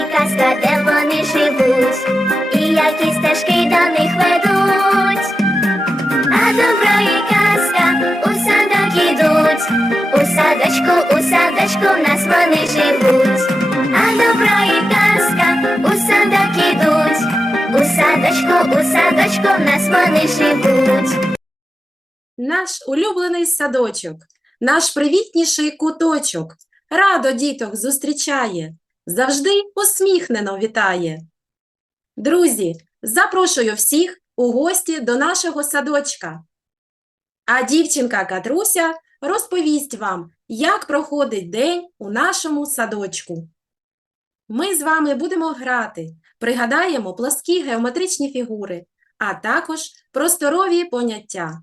і казка, де вони живуть, і які стежки до них ведуть. А добро і казка у садок ідуть, у садочку, у садочку в нас вони живуть. А добро і казка у садок ідуть, у садочку, у садочку в нас вони живуть. Наш улюблений садочок, наш привітніший куточок, радо діток зустрічає, завжди усміхнено вітає. Друзі, запрошую всіх у гості до нашого садочка. А дівчинка Катруся розповість вам, як проходить день у нашому садочку. Ми з вами будемо грати, пригадаємо плоскі геометричні фігури, а також просторові поняття.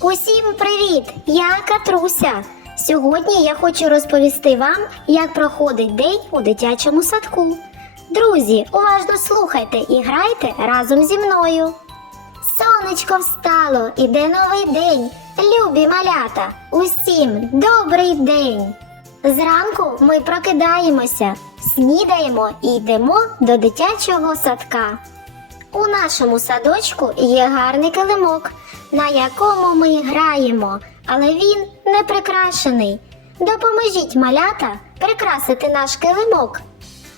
Усім привіт! Я Катруся. Сьогодні я хочу розповісти вам, як проходить день у дитячому садку. Друзі, уважно слухайте і грайте разом зі мною. Сонечко встало, іде новий день. Любі малята, усім добрий день. Зранку ми прокидаємося, снідаємо і йдемо до дитячого садка. У нашому садочку є гарний килимок, на якому ми граємо, але він не прикрашений. Допоможіть малята прикрасити наш килимок.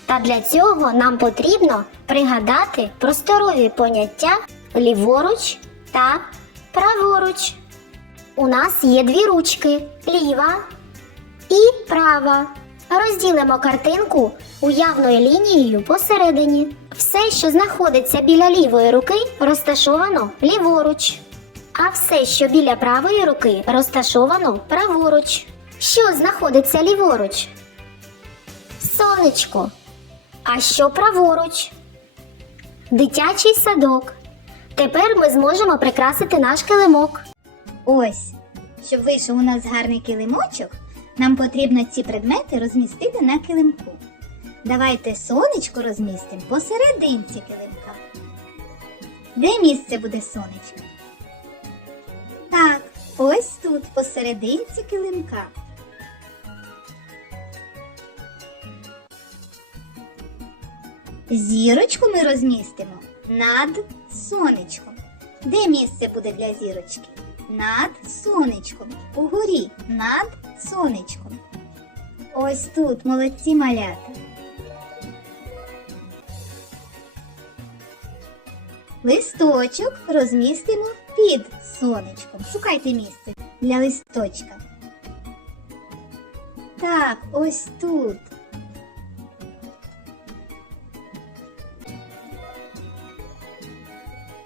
Та для цього нам потрібно пригадати просторові поняття ліворуч та праворуч. У нас є дві ручки ліва і права. Розділимо картинку уявною лінією посередині. Все, що знаходиться біля лівої руки, розташовано ліворуч, а все, що біля правої руки, розташовано праворуч. Що знаходиться ліворуч? Сонечко. А що праворуч? Дитячий садок. Тепер ми зможемо прикрасити наш килимок. Ось, щоб вийшов у нас гарний килимочок, нам потрібно ці предмети розмістити на килимку. Давайте сонечко розмістимо посерединці килимка. Де місце буде сонечка? Ось тут посерединці килимка. Зірочку ми розмістимо над сонечком. Де місце буде для зірочки? Над сонечком. Угорі над сонечком. Ось тут молодці малята. Листочок розмістимо під сонечком. Шукайте місце для листочка. Так, ось тут.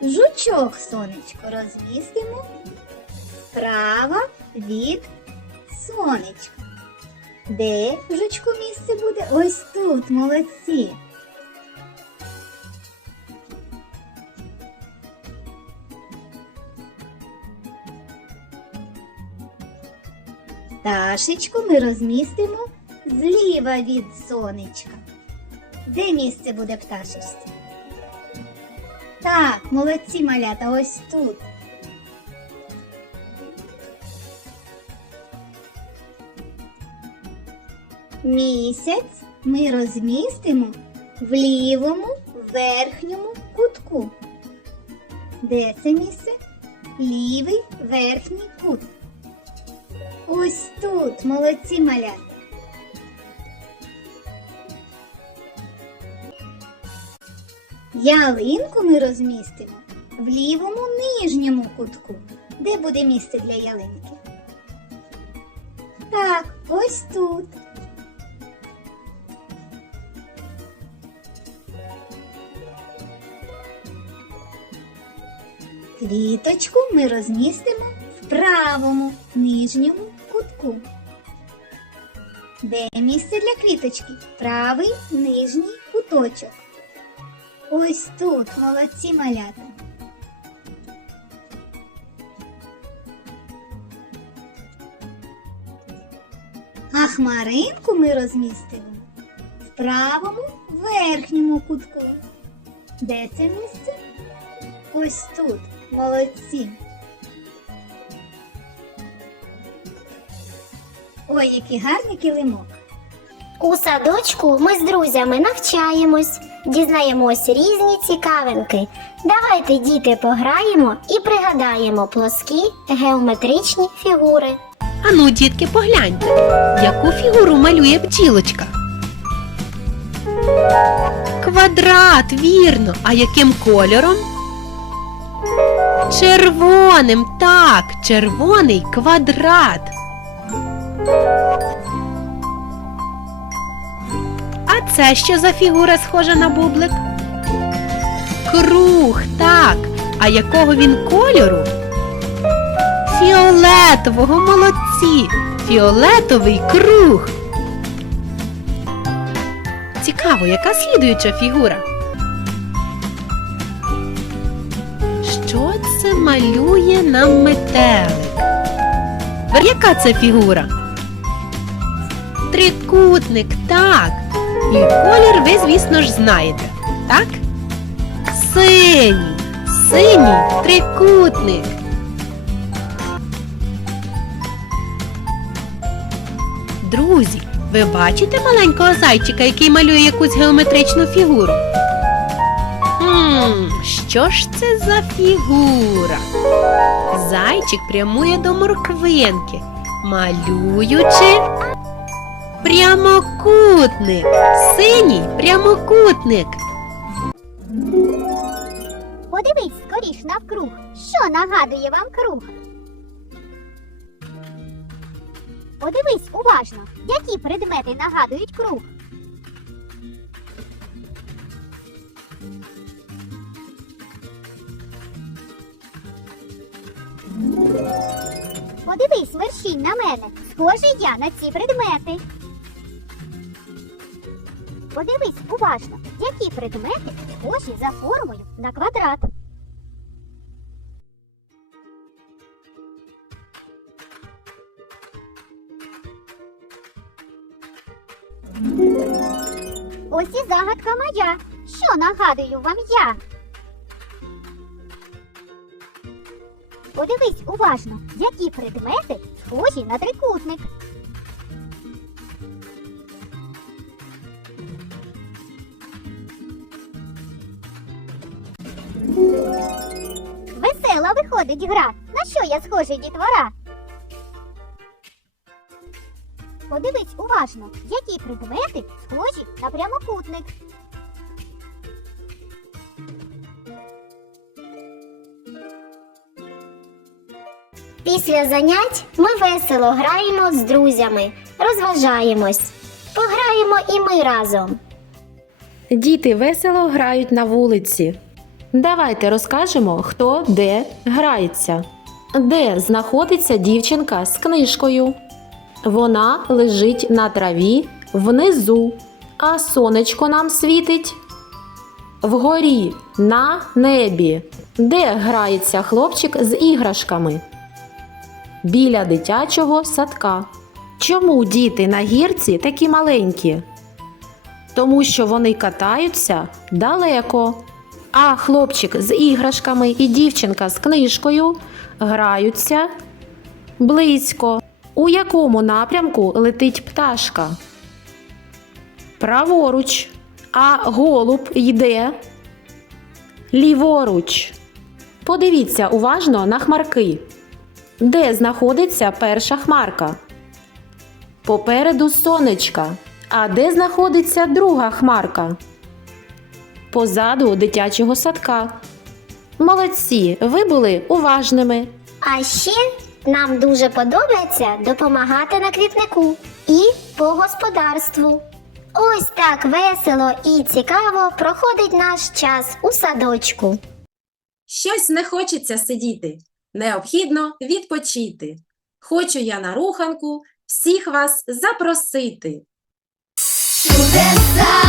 Жучок сонечко розмістимо справа від сонечка. Де жучку місце буде? Ось тут, молодці. Пташечку ми розмістимо зліва від сонечка. Де місце буде пташечці? Так, молодці малята, ось тут. Місяць ми розмістимо в лівому верхньому кутку. Де це місце? Лівий верхній кут. Ось тут, молодці малята. Ялинку ми розмістимо в лівому нижньому кутку. Де буде місце для ялинки? Так, ось тут. Квіточку ми розмістимо в правому нижньому кутку. Де місце для квіточки? Правий нижній куточок. Ось тут молодці малята. А хмаринку ми розмістимо в правому верхньому кутку. Де це місце? Ось тут. Молодці. Ой, який гарний килимок. У садочку ми з друзями навчаємось, дізнаємось різні цікавинки. Давайте, діти, пограємо і пригадаємо плоскі геометричні фігури. Ану, дітки, погляньте, яку фігуру малює бджілочка. Квадрат, вірно. А яким кольором? Червоним, так, червоний квадрат. А це що за фігура схожа на бублик? Круг, так. А якого він кольору? Фіолетового молодці! Фіолетовий круг. Цікаво, яка слідуюча фігура? Що це малює нам метелик? Яка це фігура? Трикутник, так. І колір ви, звісно ж, знаєте, так? Синій, синій трикутник. Друзі, ви бачите маленького зайчика, який малює якусь геометричну фігуру? Хм, що ж це за фігура? Зайчик прямує до морквинки, малюючи прямокутник. Синій прямокутник. Подивись скоріш навкруг, що нагадує вам круг. Подивись уважно, які предмети нагадують круг. Подивись, мерщій на мене. Схожий я на ці предмети. Подивись уважно, які предмети схожі за формою на квадрат. Ось і загадка моя. Що нагадую вам я? Подивись уважно, які предмети схожі на трикутник. Весела виходить гра. На що я схожий дітвора? Подивись уважно, які предмети схожі на прямокутник. Після занять ми весело граємо з друзями, розважаємось. Пограємо і ми разом. Діти весело грають на вулиці. Давайте розкажемо, хто де грається. Де знаходиться дівчинка з книжкою? Вона лежить на траві внизу, а сонечко нам світить вгорі на небі. Де грається хлопчик з іграшками? Біля дитячого садка. Чому діти на гірці такі маленькі? Тому що вони катаються далеко. А хлопчик з іграшками і дівчинка з книжкою граються близько. У якому напрямку летить пташка? Праворуч. А голуб йде ліворуч. Подивіться уважно на хмарки. Де знаходиться перша хмарка? Попереду сонечка. А де знаходиться друга хмарка? Позаду дитячого садка. Молодці, ви були уважними. А ще нам дуже подобається допомагати на квітнику і по господарству. Ось так весело і цікаво проходить наш час у садочку. Щось не хочеться сидіти. Необхідно відпочити. Хочу я на руханку всіх вас запросити. Чудеса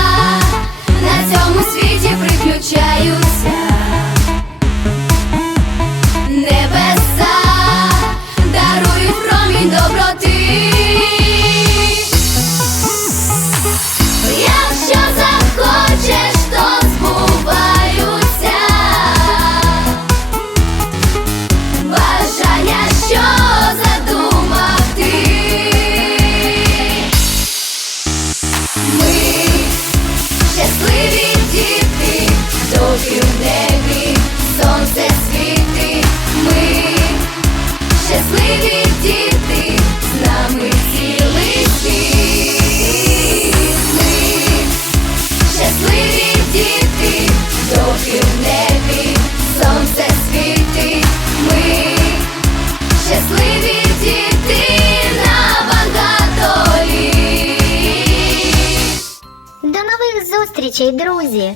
цьому світі приключаються. Зустрічей, друзі!